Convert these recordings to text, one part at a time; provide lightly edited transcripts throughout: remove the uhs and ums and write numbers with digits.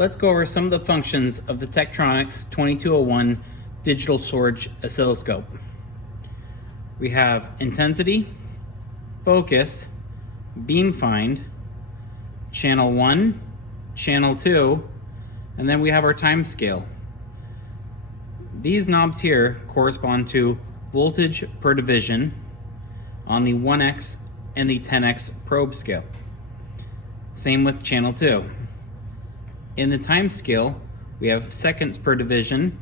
let's go over some of the functions of the Tektronix 2201 digital storage oscilloscope. We have intensity, focus, beam find, channel 1, channel 2, and then we have our time scale. These knobs here correspond to voltage per division on the 1x and the 10x probe scale. Same with channel 2. In the time scale, we have seconds per division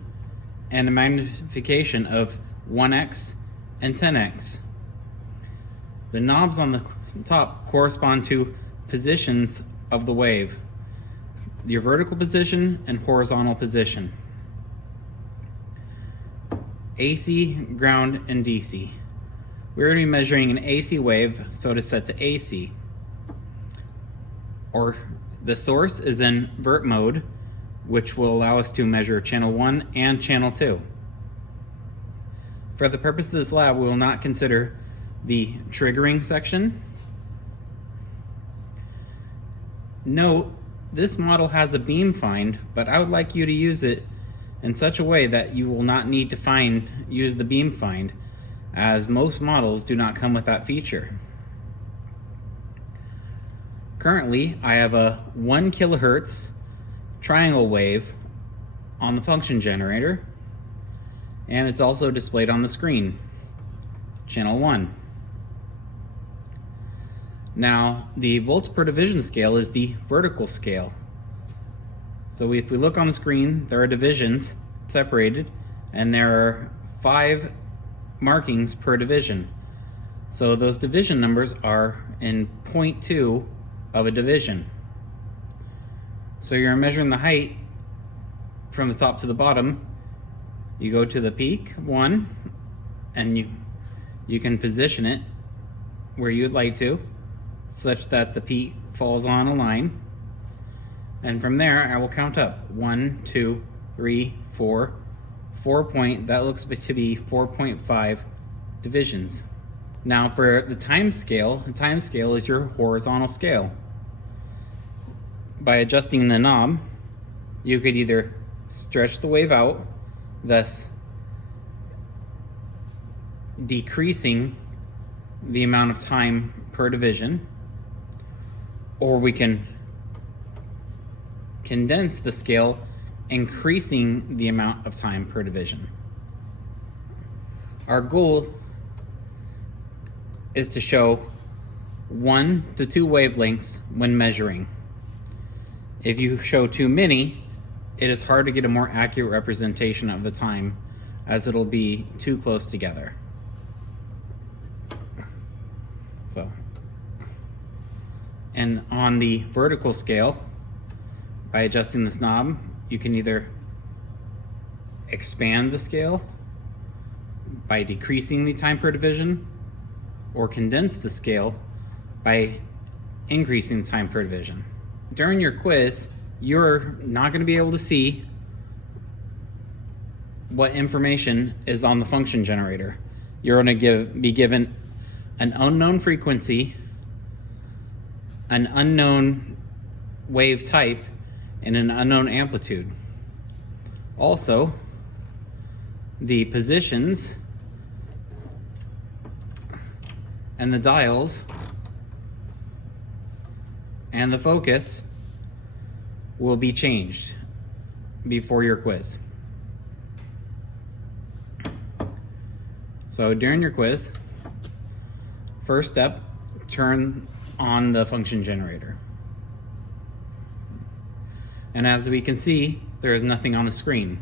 and a magnification of 1x and 10x. The knobs on the top correspond to positions of the wave, your vertical position and horizontal position. AC, ground, and DC. We're going to be measuring an AC wave, so it is set to AC. Or the source is in vert mode, which will allow us to measure channel 1 and channel 2. For the purpose of this lab, we will not consider the triggering section. Note, this model has a beam find, but I would like you to use it in such a way that you will not need to use the beam find, as most models do not come with that feature. Currently, I have a 1 kilohertz triangle wave on the function generator, and it's also displayed on the screen, channel 1. Now, the volts per division scale is the vertical scale. So if we look on the screen, there are divisions separated, and there are 5 markings per division. So those division numbers are in 0.2 of a division. So you're measuring the height from the top to the bottom. You go to the peak 1, and you can position it where you'd like to, such that the peak falls on a line. And from there, I will count up 1, 2, 3, 4. That looks to be 4.5 divisions. Now for the time scale is your horizontal scale. By adjusting the knob, you could either stretch the wave out, thus decreasing the amount of time per division, or we can condense the scale, increasing the amount of time per division. Our goal is to show 1 to 2 wavelengths when measuring. If you show too many, it is hard to get a more accurate representation of the time, as it'll be too close together. And on the vertical scale, by adjusting this knob, you can either expand the scale by decreasing the time per division, or condense the scale by increasing the time per division. During your quiz, you're not going to be able to see what information is on the function generator. You're going to be given an unknown frequency, an unknown wave type, and an unknown amplitude. Also, the positions and the dials and the focus will be changed before your quiz. So during your quiz, first step, turn on the function generator. And as we can see, there is nothing on the screen.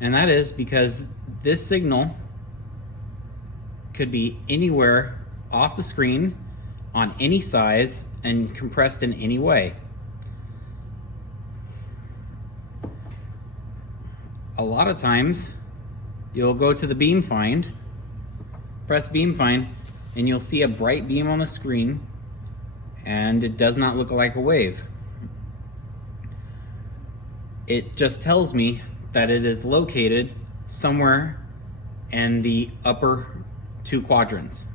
And that is because this signal could be anywhere off the screen, on any size, and compressed in any way. A lot of times, you'll go to the beam find, press beam find, and you'll see a bright beam on the screen, and it does not look like a wave. It just tells me that it is located somewhere in the upper 2 quadrants.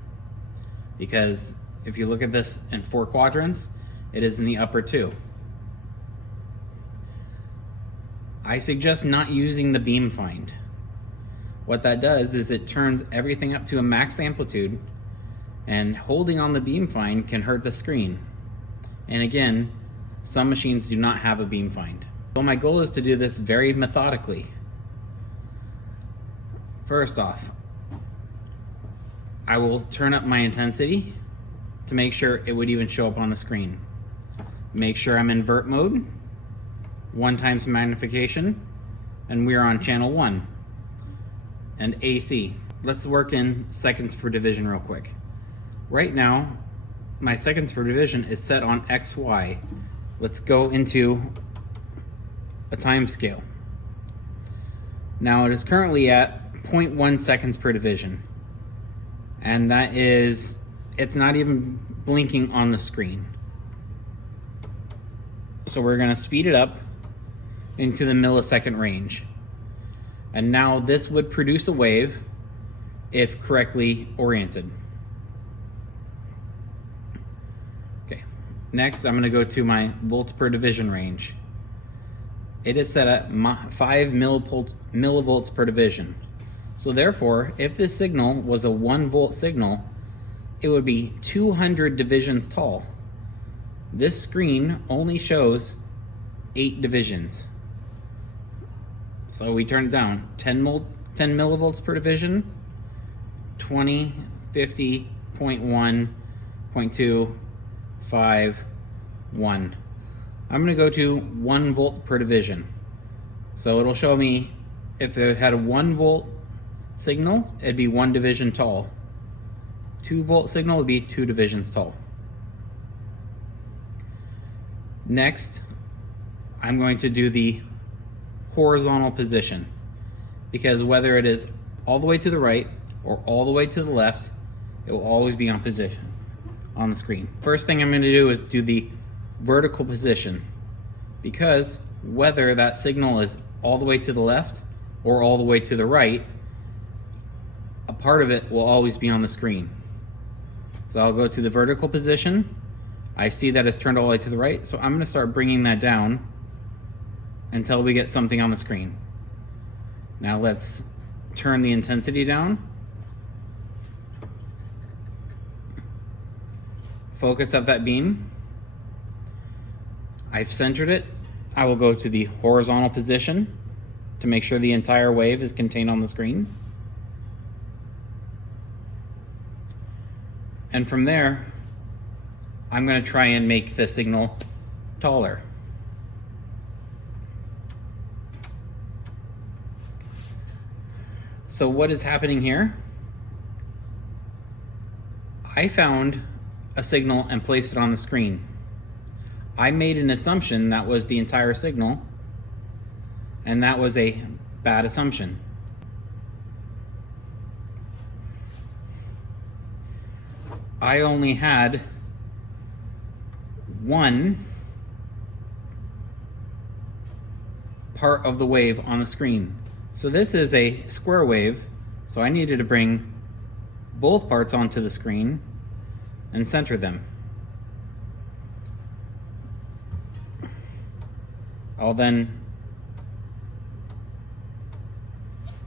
Because if you look at this in 4 quadrants, it is in the upper 2. I suggest not using the beam find. What that does is it turns everything up to a max amplitude, and holding on the beam find can hurt the screen. And again, some machines do not have a beam find. So my goal is to do this very methodically. First off, I will turn up my intensity to make sure it would even show up on the screen. Make sure I'm in vert mode, 1x magnification, and we are on channel 1 and AC. Let's work in seconds per division real quick. Right now, my seconds per division is set on XY. Let's go into a time scale. Now it is currently at 0.1 seconds per division. And that is, it's not even blinking on the screen. So we're gonna speed it up into the millisecond range. And now this would produce a wave if correctly oriented. Okay, next I'm gonna go to my volts per division range. It is set at 5 millivolts per division. So therefore, if this signal was a 1 volt signal, it would be 200 divisions tall. This screen only shows 8 divisions. So we turn it down, 10 millivolts per division, 20, 50, 0.1, 0.2, 5, 1. I'm gonna go to 1 volt per division. So it'll show me if it had a 1 volt signal, it'd be 1 division tall. 2 volt signal would be 2 divisions tall. Next, I'm going to do the horizontal position, because whether it is all the way to the right or all the way to the left, it will always be on position on the screen. First thing I'm going to do is do the vertical position, because whether that signal is all the way to the left or all the way to the right, a part of it will always be on the screen. So I'll go to the vertical position. I see that it's turned all the way to the right, so I'm going to start bringing that down until we get something on the screen. Now let's turn the intensity down. Focus up that beam. I've centered it. I will go to the horizontal position to make sure the entire wave is contained on the screen. And from there, I'm going to try and make the signal taller. So what is happening here? I found a signal and placed it on the screen. I made an assumption that was the entire signal, and that was a bad assumption. I only had one part of the wave on the screen. So this is a square wave, so I needed to bring both parts onto the screen and center them. I'll then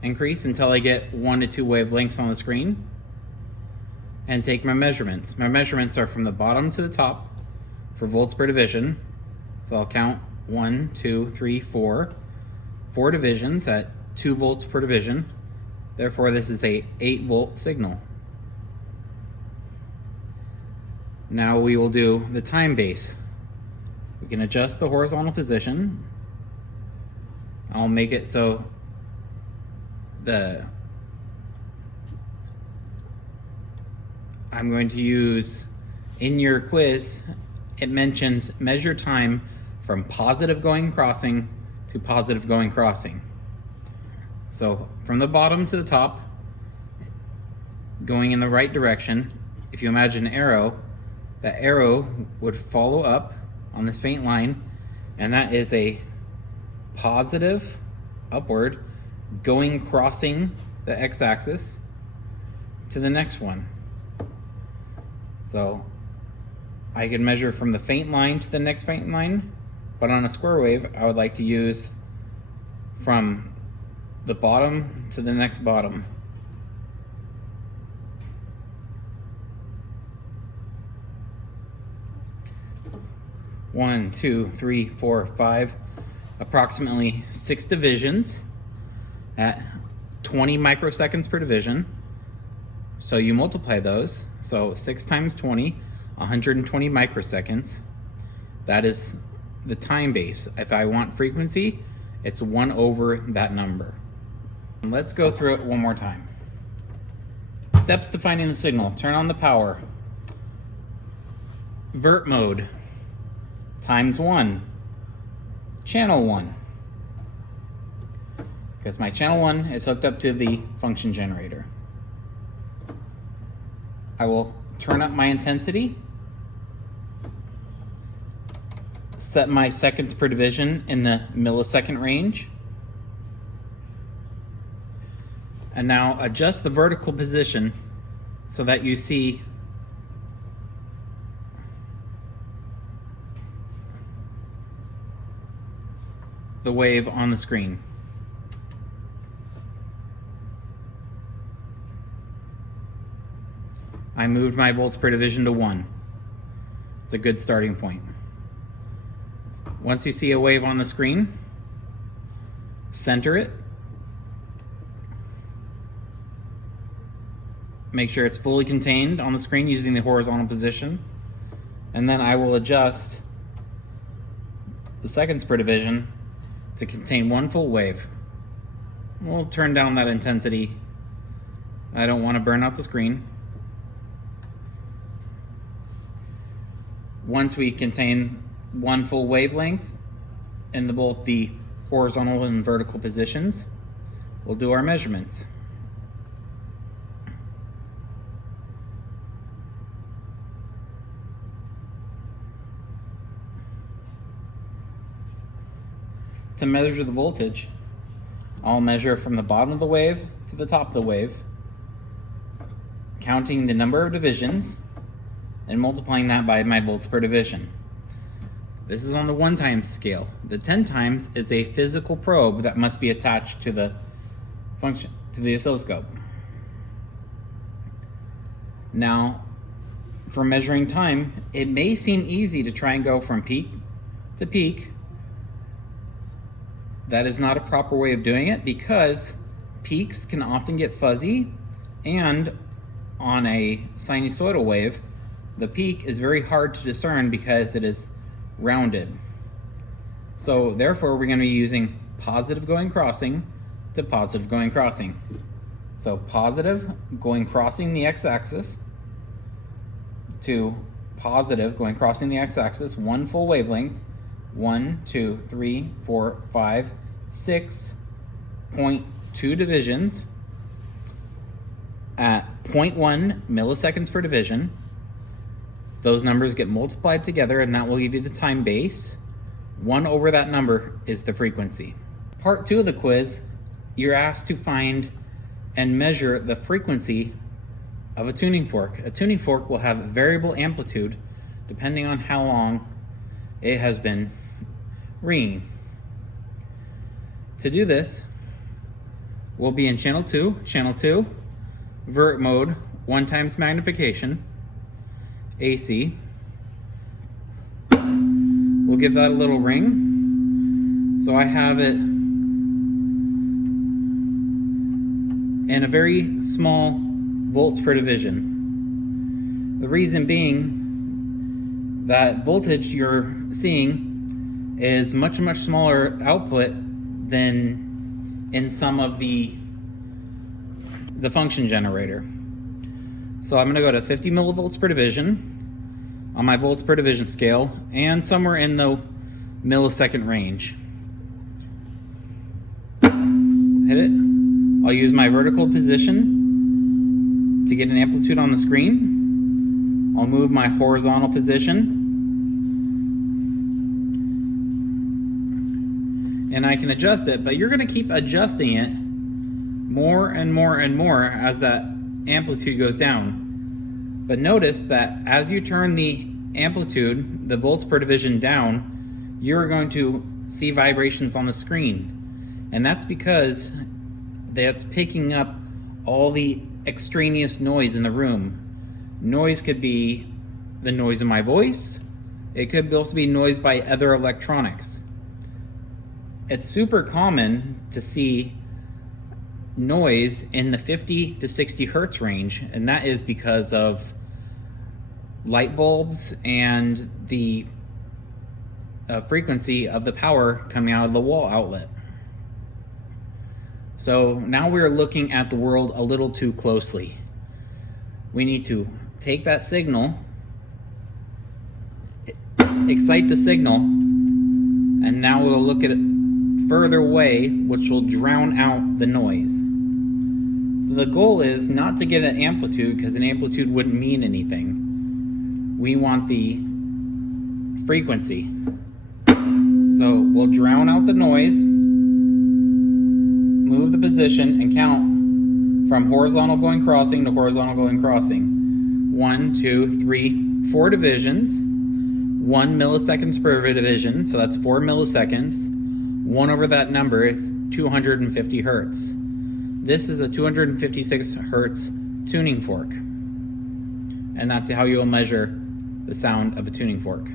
increase until I get 1 to 2 wavelengths on the screen and take my measurements. My measurements are from the bottom to the top for volts per division. So I'll count 1, 2, 3, 4. 4 divisions at 2 volts per division. Therefore, this is a 8 volt signal. Now we will do the time base. We can adjust the horizontal position. I'll make it so I'm going to use, in your quiz, it mentions measure time from positive going crossing to positive going crossing. So from the bottom to the top, going in the right direction, if you imagine an arrow, that arrow would follow up on this faint line, and that is a positive upward going crossing the x-axis to the next one. So I can measure from the faint line to the next faint line, but on a square wave I would like to use from the bottom to the next bottom. One, two, three, four, five, approximately 6 divisions at 20 microseconds per division. So you multiply those. So 6 times 20, 120 microseconds. That is the time base. If I want frequency, it's 1 over that number. Let's go through it one more time. Steps to finding the signal. Turn on the power. Vert mode. Times 1. Channel 1. Because my channel 1 is hooked up to the function generator. I will turn up my intensity. Set my seconds per division in the millisecond range. And now adjust the vertical position so that you see the wave on the screen. I moved my volts per division to 1. It's a good starting point. Once you see a wave on the screen, center it. Make sure it's fully contained on the screen using the horizontal position. And then I will adjust the seconds per division to contain 1 full wave. We'll turn down that intensity. I don't want to burn out the screen. Once we contain 1 full wavelength in both the horizontal and vertical positions, we'll do our measurements. To measure the voltage, I'll measure from the bottom of the wave to the top of the wave, counting the number of divisions and multiplying that by my volts per division. This is on the 1 times scale. The 10 times is a physical probe that must be attached to the oscilloscope. Now, for measuring time, it may seem easy to try and go from peak to peak. That is not a proper way of doing it because peaks can often get fuzzy, and on a sinusoidal wave, the peak is very hard to discern because it is rounded. So therefore, we're going to be using positive going crossing to positive going crossing. So positive going crossing the x-axis to positive going crossing the x-axis, 1 full wavelength, 1, 2, 3, 4, 5, 6.2 divisions at 0.1 milliseconds per division. Those numbers get multiplied together and that will give you the time base. 1 over that number is the frequency. Part 2 of the quiz, you're asked to find and measure the frequency of a tuning fork. A tuning fork will have variable amplitude depending on how long it has been ringing. To do this, we'll be in channel 2, vert mode, 1 times magnification, AC. We'll give that a little ring. So I have it in a very small volts per division. The reason being that voltage you're seeing is much smaller output than in some of the function generator. So I'm going to go to 50 millivolts per division on my volts per division scale and somewhere in the millisecond range. Hit it. I'll use my vertical position to get an amplitude on the screen. I'll move my horizontal position. And I can adjust it, but you're going to keep adjusting it more and more and more as that amplitude goes down. But notice that as you turn the amplitude, the volts per division down, you're going to see vibrations on the screen. And that's because that's picking up all the extraneous noise in the room. Noise could be the noise of my voice. It could also be noise by other electronics. It's super common to see noise in the 50 to 60 hertz range, and that is because of light bulbs and the frequency of the power coming out of the wall outlet. So now we're looking at the world a little too closely. We need to take that signal, excite the signal, and now we'll look at it further away, which will drown out the noise. So the goal is not to get an amplitude, because an amplitude wouldn't mean anything. We want the frequency. So we'll drown out the noise, move the position, and count from horizontal going crossing to horizontal going crossing. 1, 2, 3, 4 divisions. 1 millisecond per division, so that's 4 milliseconds. 1 over that number is 250 hertz. This is a 256 hertz tuning fork. And that's how you'll measure the sound of a tuning fork.